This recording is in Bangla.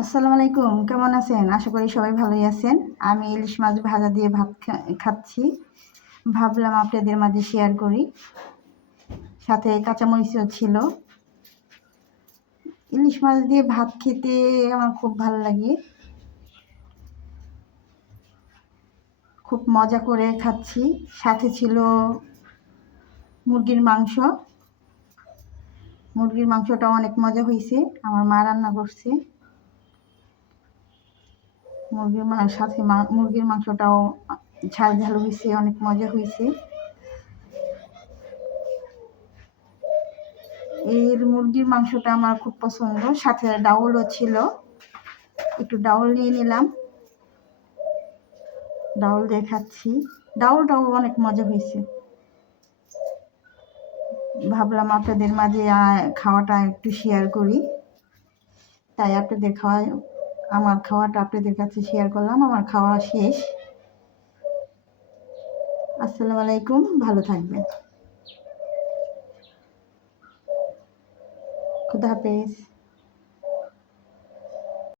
আসসালামু আলাইকুম, কেমন আছেন? আশা করি সবাই ভালোই আছেন। আমি ইলিশ মাছ ভাজা দিয়ে ভাত খাচ্ছি। ভাবলাম আপনাদের মাঝে শেয়ার করি। সাথে কাঁচামরিচও ছিল। ইলিশ মাছ দিয়ে ভাত খেতে আমার খুব ভালো লাগে। খুব মজা করে খাচ্ছি। সাথে ছিল মুরগির মাংস। মুরগির মাংসটা অনেক মজা হয়েছে। আমার মা রান্না করছে। মুরগির মাংসটাও ঝাল ঝাল হয়েছে, অনেক মজা হয়েছে। এর মুরগির মাংসটা আমার খুব পছন্দ। সাথে ডাউলও ছিল, একটু ডাউল নিয়ে নিলাম, ডাউল দিয়ে খাচ্ছি। ডাউলটাও অনেক মজা হয়েছে। ভাবলাম আপনাদের মাঝে খাওয়াটা একটু শেয়ার করি, তাই আমার খাওয়াটা আপনাদের কাছে শেয়ার করলাম। আমার খাওয়া শেষ। আসসালামু আলাইকুম, ভালো থাকবেন। খুদা হাফেজ।